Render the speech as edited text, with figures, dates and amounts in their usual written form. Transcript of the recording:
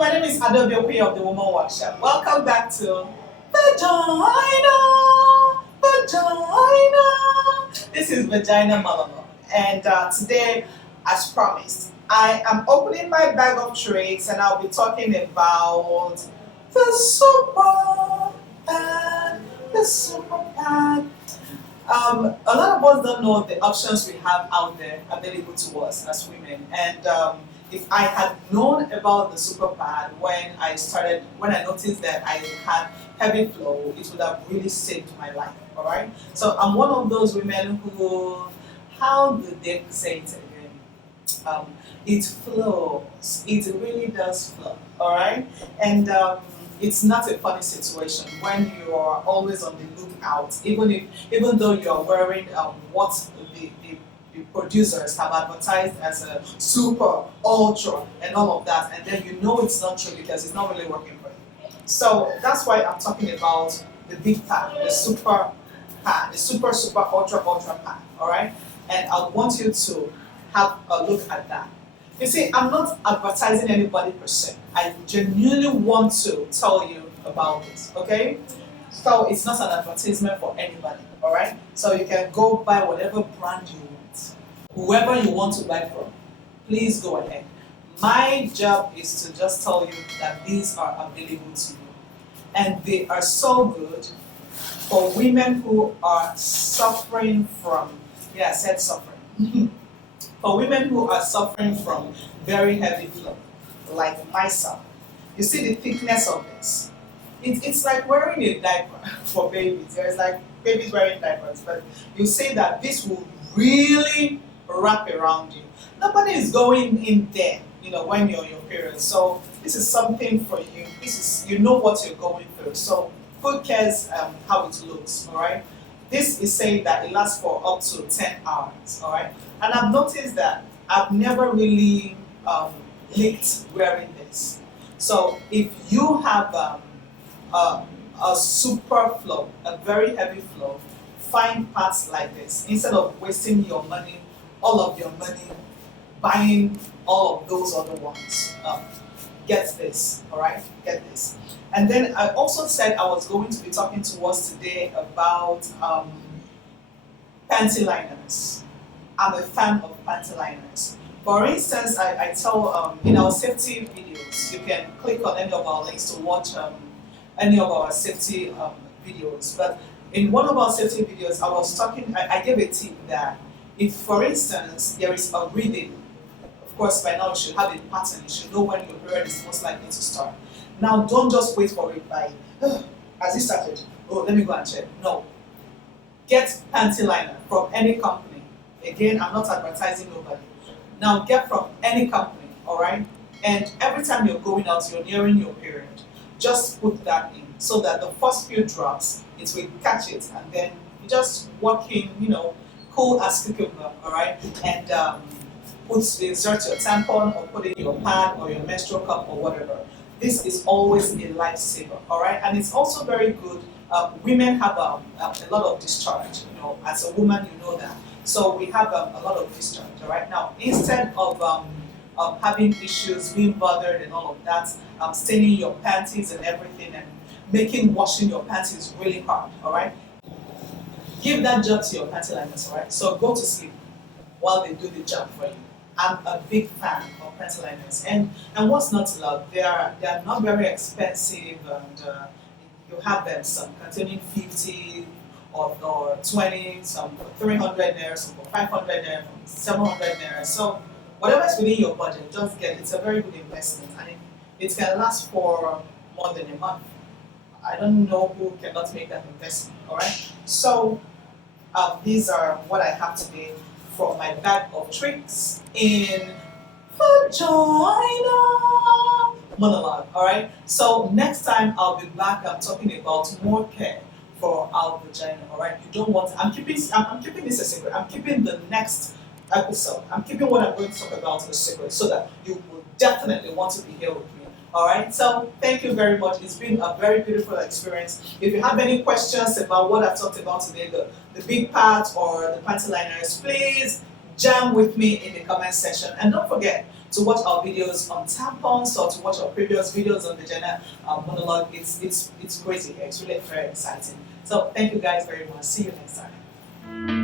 My name is Adaventure of the Woman Workshop. Welcome back to Vagina, Vagina. This is Vagina Monologue, and today, as promised, I am opening my bag of tricks, and I'll be talking about the super pad, the super pad. A lot of us don't know the options we have out there available to us as women, and if I had known about the super pad when I noticed that I had heavy flow, it would have really saved my life. All right. So I'm one of those women who, how do they say it again? It flows. It really does flow. All right. And it's not a funny situation when you are always on the lookout, even though you are wearing what the producers have advertised as a super, ultra, and all of that, and then you know it's not true because it's not really working for you. So that's why I'm talking about the big pad, the super pad, the super, super, ultra pad, all right? And I want you to have a look at that. You see, I'm not advertising anybody per se. I genuinely want to tell you about this, okay? So it's not an advertisement for anybody, all right? So you can go buy whatever brand you want. Whoever you want to buy from, please go ahead. My job is to just tell you that these are available to you. And they are so good for women who are suffering from, yeah, I said suffering. For women who are suffering from very heavy flow, like myself. You see the thickness of this. It's like wearing a diaper for babies. There's like babies wearing diapers, but you say that this will really wrap around you. Nobody is going in there, when you're on your period. So this is something for you. You know what you're going through. So who cares how it looks, all right? This is saying that it lasts for up to 10 hours, all right? And I've noticed that I've never really leaked wearing this. So if you have a super flow, a very heavy flow, find parts like this instead of wasting your money, all of your money, buying all of those other ones. Get this, all right? Get this. And then I also said I was going to be talking to us today about panty liners. I'm a fan of panty liners. For instance, I tell in our safety videos, you can click on any of our links to watch any of our safety videos. But in one of our safety videos, I gave a tip that if, for instance, there is a reading, of course, by now you should have a pattern. You should know when your period is most likely to start. Now, don't just wait for it by, has it started? Oh, let me go and check. No. Get panty liner from any company. Again, I'm not advertising nobody. Now, get from any company, all right? And every time you're going out, you're nearing your period, just put that in so that the first few drops, it will catch it, and then you just walk in, cool as cucumber, all right? And insert your tampon or put in your pad or your menstrual cup or whatever. This is always a lifesaver, all right? And it's also very good. Women have a lot of discharge, as a woman, you know that. So we have a lot of discharge, all right? Now, instead of having issues, being bothered and all of that, staining your panties and everything and making washing your panties really hard, all right? Give that job to your panty liners, all right? So go to sleep while they do the job for you. I'm a big fan of panty liners, and what's not to love? They are not very expensive, and you have them some containing 50 or 20, some for 300 naira, some for 500 naira, 700 naira. So whatever is within your budget, just get it. It's a very good investment, and it can last for more than a month. I don't know who cannot make that investment. All right. So these are what I have today from my bag of tricks in Vagina Monologue. All right. So next time I'll be back. I'm talking about more care for our vagina. All right. You don't want. I'm keeping this a secret. I'm keeping the next episode. I'm keeping what I'm going to talk about a secret so that you will definitely want to be here with me. All right. So thank you very much. It's been a very beautiful experience. If you have any questions about what I've talked about today, the big part or the panty liners, please jam with me in the comment section. And don't forget, to watch our videos on tampons or to watch our previous videos on vagina monologue. It's crazy here. It's really very exciting. So thank you guys very much. See you next time.